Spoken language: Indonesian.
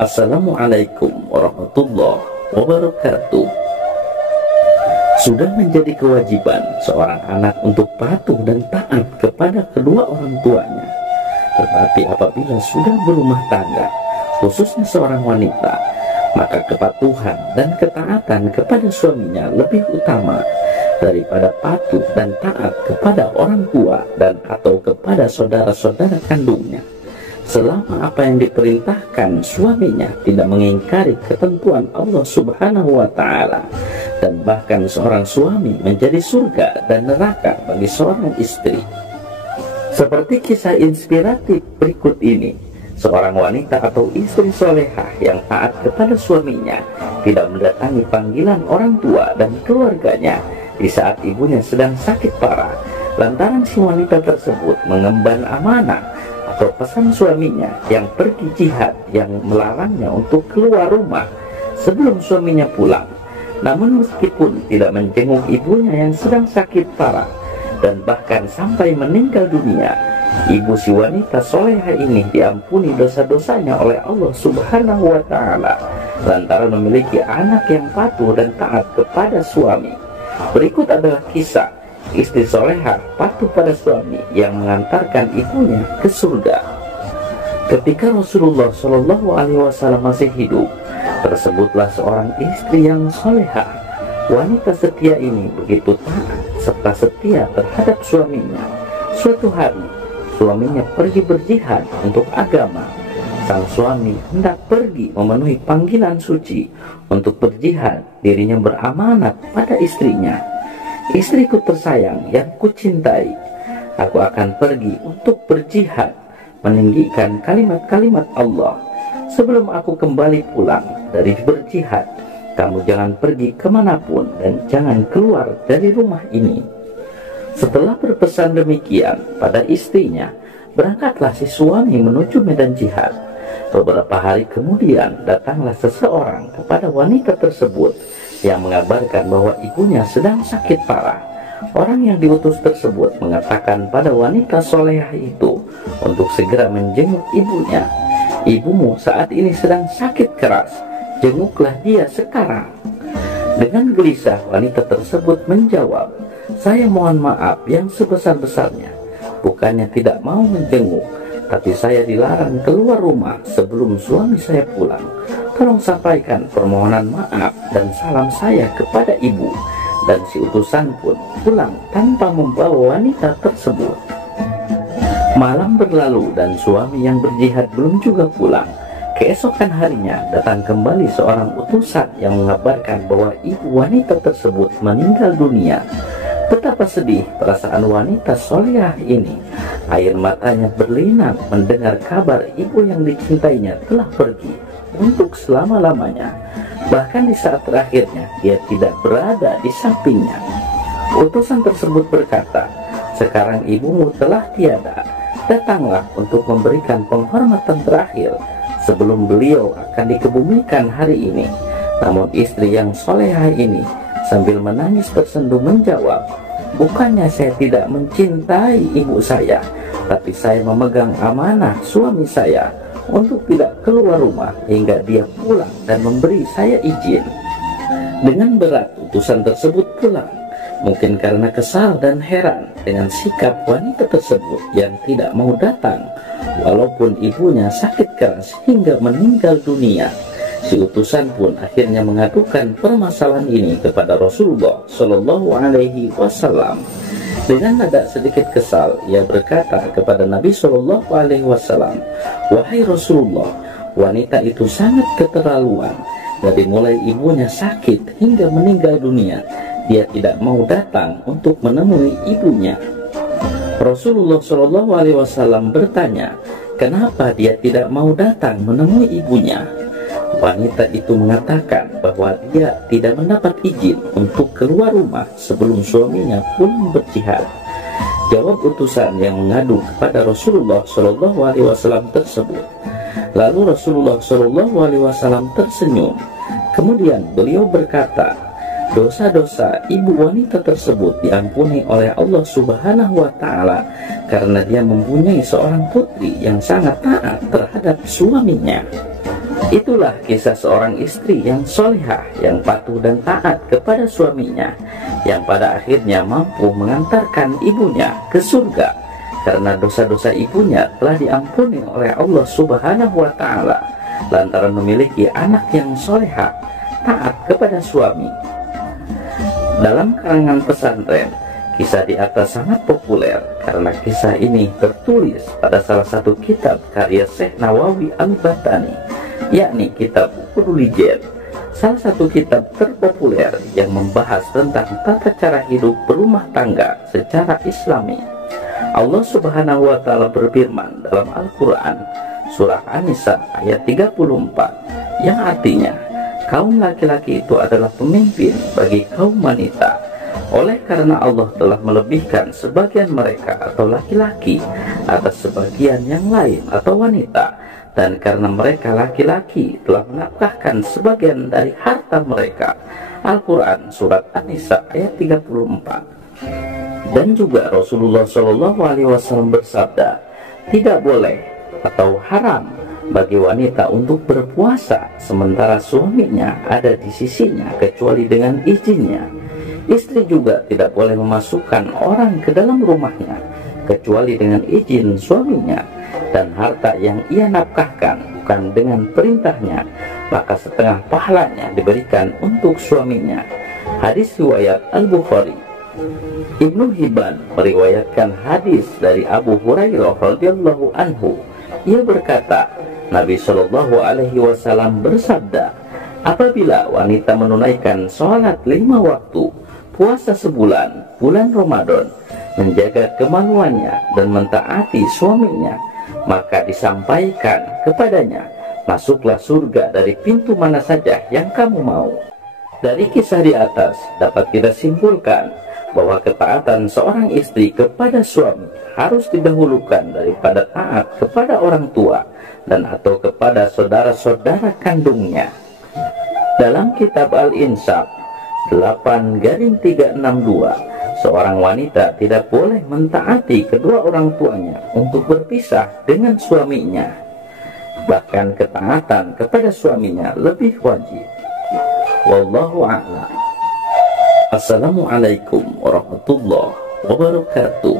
Assalamualaikum warahmatullahi wabarakatuh. Sudah menjadi kewajiban seorang anak untuk patuh dan taat kepada kedua orang tuanya. Tetapi apabila sudah berumah tangga, khususnya seorang wanita, maka kepatuhan dan ketaatan kepada suaminya lebih utama daripada patuh dan taat kepada orang tua dan atau kepada saudara-saudara kandungnya. Selama apa yang diperintahkan suaminya tidak mengingkari ketentuan Allah Subhanahu wa Ta'ala, dan bahkan seorang suami menjadi surga dan neraka bagi seorang istri. Seperti kisah inspiratif berikut ini, seorang wanita atau istri solehah yang taat kepada suaminya tidak mendatangi panggilan orang tua dan keluarganya di saat ibunya sedang sakit parah, lantaran si wanita tersebut mengemban amanah atau pesan suaminya yang pergi jihad yang melarangnya untuk keluar rumah sebelum suaminya pulang. Namun meskipun tidak menjenguk ibunya yang sedang sakit parah dan bahkan sampai meninggal dunia, ibu si wanita solehah ini diampuni dosa-dosanya oleh Allah Subhanahu wa Ta'ala lantaran memiliki anak yang patuh dan taat kepada suami. Berikut adalah kisah istri solehah patuh pada suami yang mengantarkan ibunya ke surga. Ketika Rasulullah Shallallahu Alaihi Wasallam masih hidup, tersebutlah seorang istri yang solehah. Wanita setia ini begitu taat serta setia terhadap suaminya. Suatu hari, suaminya pergi berjihad untuk agama. Sang suami hendak pergi memenuhi panggilan suci untuk berjihad. Dirinya beramanat pada istrinya. Istriku tersayang yang kucintai, aku akan pergi untuk berjihad, meninggikan kalimat-kalimat Allah. Sebelum aku kembali pulang dari berjihad, kamu jangan pergi kemanapun dan jangan keluar dari rumah ini. Setelah berpesan demikian pada istrinya, berangkatlah si suami menuju medan jihad. Beberapa hari kemudian datanglah seseorang kepada wanita tersebut yang mengabarkan bahwa ibunya sedang sakit parah. Orang yang diutus tersebut mengatakan pada wanita solehah itu untuk segera menjenguk ibunya. Ibumu saat ini sedang sakit keras, jenguklah dia sekarang. Dengan gelisah wanita tersebut menjawab, saya mohon maaf yang sebesar-besarnya. Bukannya tidak mau menjenguk, tapi saya dilarang keluar rumah sebelum suami saya pulang. Tolong sampaikan permohonan maaf dan salam saya kepada ibu. Dan si utusan pun pulang tanpa membawa wanita tersebut. Malam berlalu dan suami yang berjihad belum juga pulang. Keesokan harinya datang kembali seorang utusan yang mengabarkan bahwa ibu wanita tersebut meninggal dunia. Betapa sedih perasaan wanita solehah ini. Air matanya berlinang mendengar kabar ibu yang dicintainya telah pergi untuk selama-lamanya. Bahkan di saat terakhirnya dia tidak berada di sampingnya. Utusan tersebut berkata, sekarang ibumu telah tiada. Datanglah untuk memberikan penghormatan terakhir sebelum beliau akan dikebumikan hari ini. Namun istri yang solehah ini sambil menangis tersenduh menjawab, bukannya saya tidak mencintai ibu saya, tapi saya memegang amanah suami saya untuk tidak keluar rumah hingga dia pulang dan memberi saya izin. Dengan berat utusan tersebut pulang, mungkin karena kesal dan heran dengan sikap wanita tersebut yang tidak mau datang walaupun ibunya sakit keras hingga meninggal dunia. Si utusan pun akhirnya mengadukan permasalahan ini kepada Rasulullah Shallallahu Alaihi Wasallam. Dengan nada sedikit kesal, ia berkata kepada Nabi Shallallahu Alaihi Wasallam, wahai Rasulullah, wanita itu sangat keterlaluan. Dari mulai ibunya sakit hingga meninggal dunia, dia tidak mau datang untuk menemui ibunya. Rasulullah Shallallahu Alaihi Wasallam bertanya, kenapa dia tidak mau datang menemui ibunya? Wanita itu mengatakan bahwa dia tidak mendapat izin untuk keluar rumah sebelum suaminya pulang berjihad. Jawab utusan yang mengadu kepada Rasulullah Shallallahu Alaihi Wasallam tersebut. Lalu Rasulullah Shallallahu Alaihi Wasallam tersenyum. Kemudian beliau berkata, dosa-dosa ibu wanita tersebut diampuni oleh Allah Subhanahu wa Ta'ala karena dia mempunyai seorang putri yang sangat taat terhadap suaminya. Itulah kisah seorang istri yang solehah, yang patuh dan taat kepada suaminya, yang pada akhirnya mampu mengantarkan ibunya ke surga karena dosa-dosa ibunya telah diampuni oleh Allah Subhanahu wa Ta'ala lantaran memiliki anak yang solehah, taat kepada suami. Dalam kalangan pesantren, kisah di atas sangat populer karena kisah ini tertulis pada salah satu kitab karya Syekh Nawawi Al-Batani, yakni kitab Qudulijen, salah satu kitab terpopuler yang membahas tentang tata cara hidup berumah tangga secara islami. Allah Subhanahu wa Ta'ala berfirman dalam Al-Quran surah An-Nisa ayat 34 yang artinya, kaum laki-laki itu adalah pemimpin bagi kaum wanita. Oleh karena Allah telah melebihkan sebagian mereka atau laki-laki atas sebagian yang lain atau wanita, dan karena mereka laki-laki telah menafkahkan sebagian dari harta mereka. Al-Quran surat An-Nisa ayat 34. Dan juga Rasulullah SAW bersabda, tidak boleh atau haram bagi wanita untuk berpuasa sementara suaminya ada di sisinya kecuali dengan izinnya. Istri juga tidak boleh memasukkan orang ke dalam rumahnya kecuali dengan izin suaminya, dan harta yang ia nafkahkan bukan dengan perintahnya, maka setengah pahalanya diberikan untuk suaminya. Hadis riwayat Al-Bukhari. Ibnu Hibban meriwayatkan hadis dari Abu Hurairah radhiyallahu anhu. Ia berkata, Nabi Shallallahu Alaihi Wasallam bersabda, apabila wanita menunaikan sholat 5 waktu, puasa sebulan, bulan Ramadan, menjaga kemaluannya dan mentaati suaminya, maka disampaikan kepadanya, masuklah surga dari pintu mana saja yang kamu mau. Dari kisah di atas dapat kita simpulkan bahwa ketaatan seorang istri kepada suami harus didahulukan daripada taat kepada orang tua dan atau kepada saudara-saudara kandungnya. Dalam kitab Al-Insaf 8/362, seorang wanita tidak boleh mentaati kedua orang tuanya untuk berpisah dengan suaminya. Bahkan ketaatan kepada suaminya lebih wajib. Wallahu a'lam. Assalamualaikum warahmatullahi wabarakatuh.